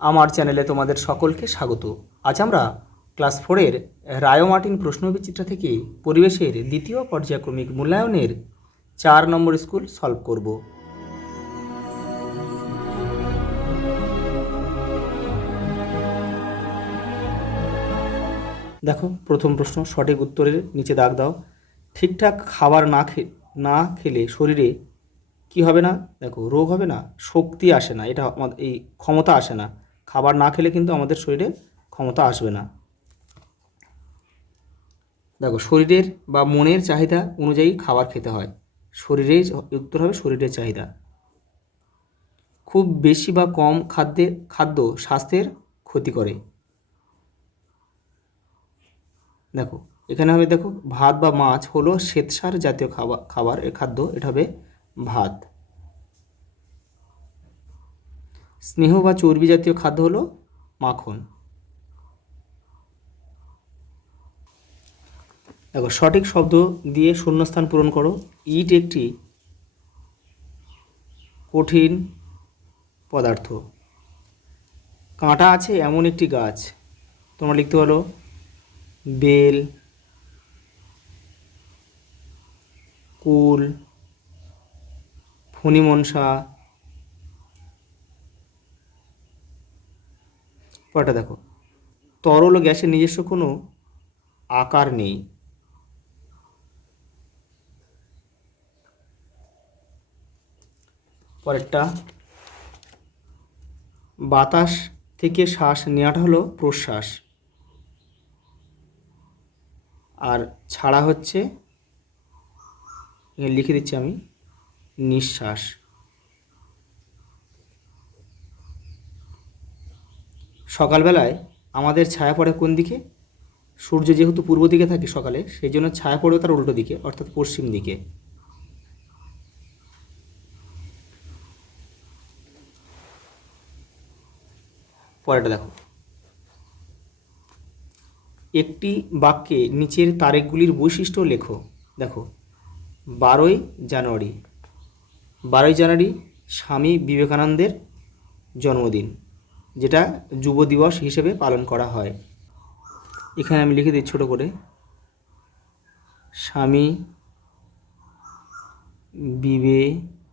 আমার চ্যানেলে তোমাদের সকলকে স্বাগত। আজ আমরা ক্লাস 4-এর রায় মার্টিন প্রশ্নবিচিত্রা থেকে পরিবেশের দ্বিতীয় পর্যায়ক্রমিক মূল্যায়নের 4 নম্বর স্কুল সলভ করব। দেখো, প্রথম প্রশ্ন, সঠিক উত্তরের নিচে দাগ দাও। ঠিকঠাক খাবার না খেলে শরীরে কি হবে না? দেখো, রোগ হবে না, শক্তি আসে না, এটা আমাদের এই ক্ষমতা আসে না। খাবার না খেলে কিন্তু আমাদের শরীরে ক্ষমতা আসবে না। দেখো, শরীরের বা মনের চাহিদা অনুযায়ী খাবার খেতে হয়। শরীরের উত্তর হবে শরীরের চাহিদা। খুব বেশি বা কম খাদ্য স্বাস্থ্যের ক্ষতি করে। দেখো, এখানে হবে, দেখো, ভাত বা মাছ হলো শ্বেতসার জাতীয় খাবার খাদ্য, এটা হবে ভাত। স্নেহ বা চর্বি জাতীয় খাদ্য হলো মাখন। দেখো, সঠিক শব্দ দিয়ে শূন্যস্থান পূরণ করো। ইট একটি কঠিন পদার্থ। কাঁটা আছে এমন একটি গাছ। তোমরা লিখতে পারো বেল, কুল, ফণিমনসা। পরেরটা দেখো, তরল ও গ্যাসের নিজস্ব কোনো আকার নেই। পরেরটা, বাতাস থেকে শ্বাস নেওয়াটা হলো প্রশ্বাস, আর ছাড়া হচ্ছে, লিখে দিচ্ছি আমি, নিঃশ্বাস। সকালবেলায় আমাদের ছায়া পড়ে কোন দিকে? সূর্য যেহেতু পূর্ব দিকে থাকে সকালে, সেই জন্য ছায়া পড়বে তার উল্টো দিকে, অর্থাৎ পশ্চিম দিকে। পরেরটা দেখো, একটি বাক্যে নিচের তারিখগুলির বৈশিষ্ট্য লেখো। দেখো, 12ই জানুয়ারি। 12ই জানুয়ারি স্বামী বিবেকানন্দের জন্মদিন, যেটা যুব দিবস হিসেবে পালন করা হয়। এখানে আমি লিখে দিই ছোটো করে, স্বামী বিবেকানন্দের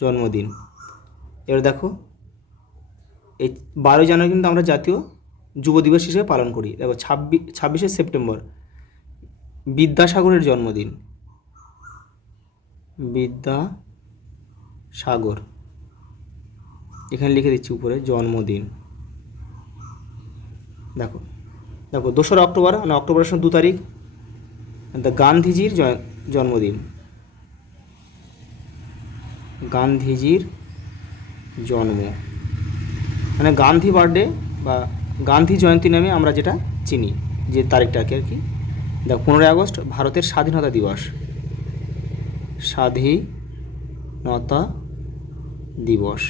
জন্মদিন। এবার দেখো, এই 12ই জানুয়ারি কিন্তু আমরা জাতীয় যুব দিবস হিসেবে পালন করি। দেখো, 26শে সেপ্টেম্বর বিদ্যাসাগরের জন্মদিন। বিদ্যাসাগর, এখানে লিখে দিচ্ছি উপরে জন্মদিন। দেখো দেখো 2রা অক্টোবর, মানে অক্টোবরের 2 তারিখ, গান্ধীজির জন্মদিন। গান্ধীজির জন্ম, মানে গান্ধী বার্থডে বা গান্ধী জয়ন্তী নামে আমরা যেটা চিনি, যে তারিখটাকে আর কি। দেখো, 15ই আগস্ট ভারতের স্বাধীনতা দিবস। স্বাধীনতা দিবস।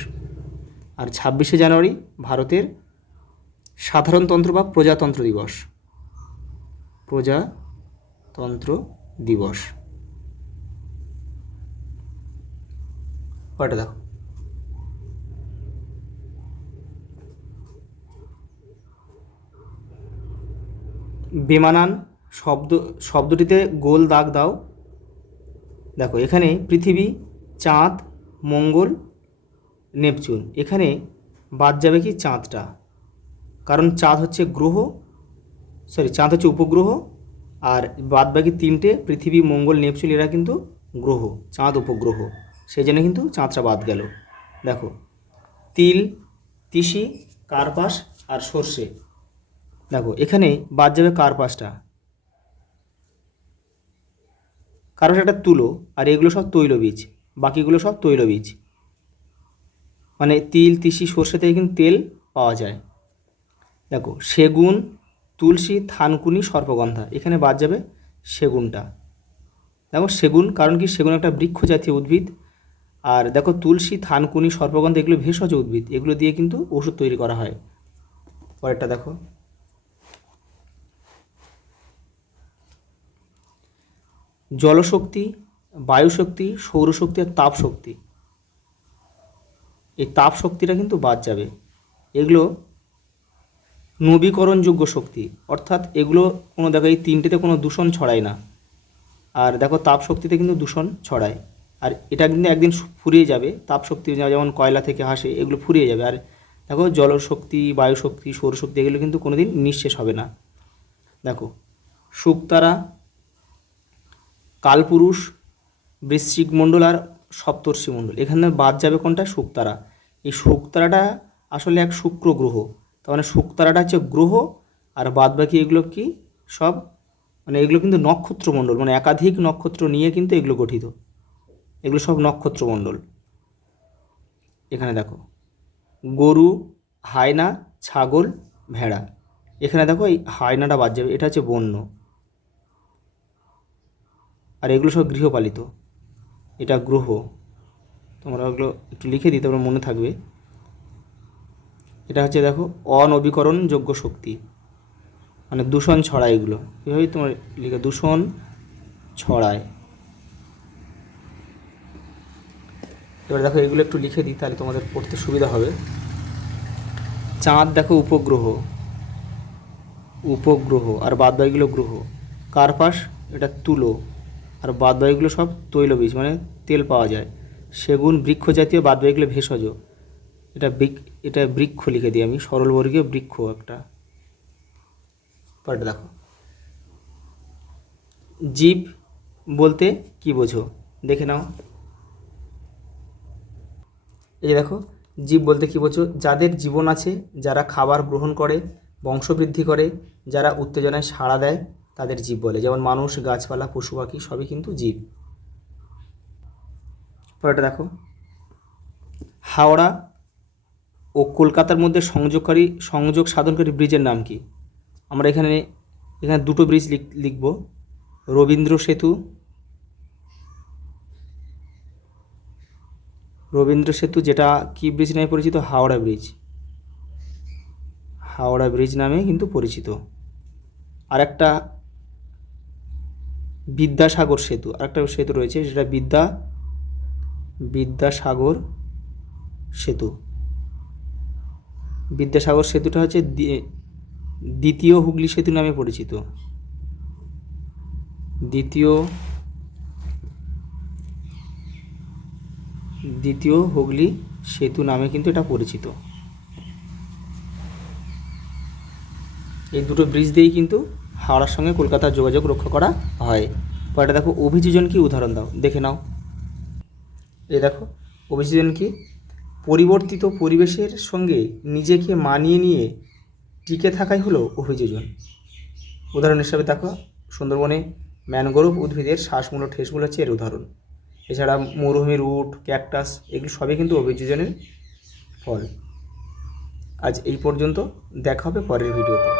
আর 26শে জানুয়ারি ভারতের সাধারণতন্ত্র বা প্রজাতন্ত্র দিবস। প্রজাতন্ত্র দিবস। পরেরটা দেখো, বেমানান শব্দটিতে গোল দাগ দাও। দেখো, এখানে পৃথিবী, চাঁদ, মঙ্গল, নেপচুন, এখানে বাদ যাবে কি চাঁদটা, কারণ চাঁদ হচ্ছে চাঁদ হচ্ছে উপগ্রহ, আর বাদ বাকি 3টে পৃথিবী, মঙ্গল, নেপচুন এরা কিন্তু গ্রহ, চাঁদ উপগ্রহ, সেই জন্য কিন্তু চাঁদটা বাদ গেল। দেখো, তিল, তিসি, কার্পাস আর সর্ষে। দেখো, এখানে বাদ যাবে কার্পাসটা, কারণ একটা তুলো, আর এগুলো সব তৈলবীজ, বাকিগুলো সব তৈলবীজ। মানে তিল, তিসি, সর্ষে থেকে কিন্তু তেল পাওয়া যায়। দেখো, সেগুন, তুলসী, থানকুনি, সর্পগন্ধা, এখানে বাদ যাবে সেগুনটা। দেখো, সেগুন, কারণ কি সেগুন একটা বৃক্ষ জাতীয় উদ্ভিদ। আর দেখো, তুলসী, থানকুনি, সর্পগন্ধা এগুলো ভেষজ উদ্ভিদ, এগুলো দিয়ে কিন্তু ওষুধ তৈরি করা হয়। পরেরটা দেখো, জলশক্তি, বায়ুশক্তি, সৌরশক্তি আর তাপশক্তি। এই তাপশক্তিটা কিন্তু বাদ যাবে। এগুলো নবীকরণযোগ্য শক্তি, অর্থাৎ এগুলো কোনো দেখো এই তিনটেতে কোনো দূষণ ছড়ায় না। আর দেখো তাপশক্তিতে কিন্তু দূষণ ছড়ায়, আর এটা কিন্তু একদিন ফুরিয়ে যাবে। তাপশক্তি যেমন কয়লা থেকে আসে, এগুলো ফুরিয়ে যাবে। আর দেখো জলশক্তি, বায়ুশক্তি, সৌরশক্তি এগুলো কিন্তু কোনো দিন নিঃশেষ হবে না। দেখো শুকতারা, কালপুরুষ, বৃশ্চিক মণ্ডল আর সপ্তর্ষি মণ্ডল, এখানে বাদ যাবে কোনটা? শুকতারা। এই শুকতারাটা আসলে এক শুক্র গ্রহ, তার মানে শুকতারাটা হচ্ছে গ্রহ, আর বাদ বাকি এগুলো কি সব মানে এগুলো কিন্তু নক্ষত্রমণ্ডল, মানে একাধিক নক্ষত্র নিয়ে কিন্তু এগুলো গঠিত। এগুলো সব নক্ষত্রমণ্ডল। এখানে দেখো গরু, হায়না, ছাগল, ভেড়া। এখানে দেখো এই হায়নাটা বাদ যাবে, এটা হচ্ছে বন্য। আর এগুলো সব গৃহপালিত, এটা গ্রহ। তোমরা ওগুলো একটু লিখে দিই, তারপরে মনে থাকবে। এটা হচ্ছে দেখো অনবীকরণযোগ্য শক্তি, মানে দূষণ ছড়ায়। এগুলো কীভাবে তোমার লিখে? দূষণ ছড়ায়। এবার দেখো এগুলো একটু লিখে দিই, তাহলে তোমাদের পড়তে সুবিধা হবে। চাঁদ দেখো উপগ্রহ, উপগ্রহ, আর বাদবাকিগুলো গ্রহ। কার্পাস এটা তুলো, আর বাদবাকিগুলো সব তৈলবীজ, মানে তেল পাওয়া যায়। সেগুন বৃক্ষ জাতীয়, বাদবাকিগুলো ভেষজ। এটা বৃক্ষ লিখে দিই আমি, সরলবর্গীয় বৃক্ষ একটা। পরেরটা দেখো জীব বলতে কি বোঝো? দেখে নাও। এই দেখো জীব বলতে কী বোঝো? যাদের জীবন আছে, যারা খাবার গ্রহণ করে, বংশবৃদ্ধি করে, যারা উত্তেজনায় সাড়া দেয়, তাদের জীব বলে। যেমন মানুষ, গাছপালা, পশু পাখি সবই কিন্তু জীব। পরেরটা দেখো হাওড়া ও কলকাতার মধ্যে সংযোগ সাধনকারী ব্রিজের নাম কি? আমরা এখানে দুটো ব্রিজ লিখব। রবীন্দ্র সেতু, রবীন্দ্র সেতু যেটা কি ব্রিজ নামে পরিচিত? হাওড়া ব্রিজ। হাওড়া ব্রিজ নামে কিন্তু পরিচিত। আর একটা বিদ্যাসাগর সেতু, আরেকটা সেতু রয়েছে, যেটা বিদ্যাসাগর সেতু। বিদ্যাসাগর সেতুটা হচ্ছে দ্বিতীয় হুগলি সেতু নামে পরিচিত। দ্বিতীয় হুগলি সেতু নামে কিন্তু এটা পরিচিত। এই দুটো ব্রিজ দিয়েই কিন্তু হাওড়ার সঙ্গে কলকাতার যোগাযোগ রক্ষা করা হয়। পরে দেখো অভিযোজন কি? উদাহরণ দাও, দেখে নাও। এই দেখো অভিযোজন কি? পরিবর্তিত পরিবেশের সঙ্গে নিজেকে মানিয়ে নিয়ে টিকে থাকাই হলো অভিযোজন। উদাহরণ হিসাবে দেখো সুন্দরবনে ম্যানগ্রোভ উদ্ভিদের শ্বাসমূল ও ঠেসমূল হচ্ছে এর উদাহরণ। এছাড়া মরুভূমির উট, ক্যাকটাস এগুলো সবই কিন্তু অভিযোজনের ফল। আজ এই পর্যন্ত, দেখা হবে পরের ভিডিওতে।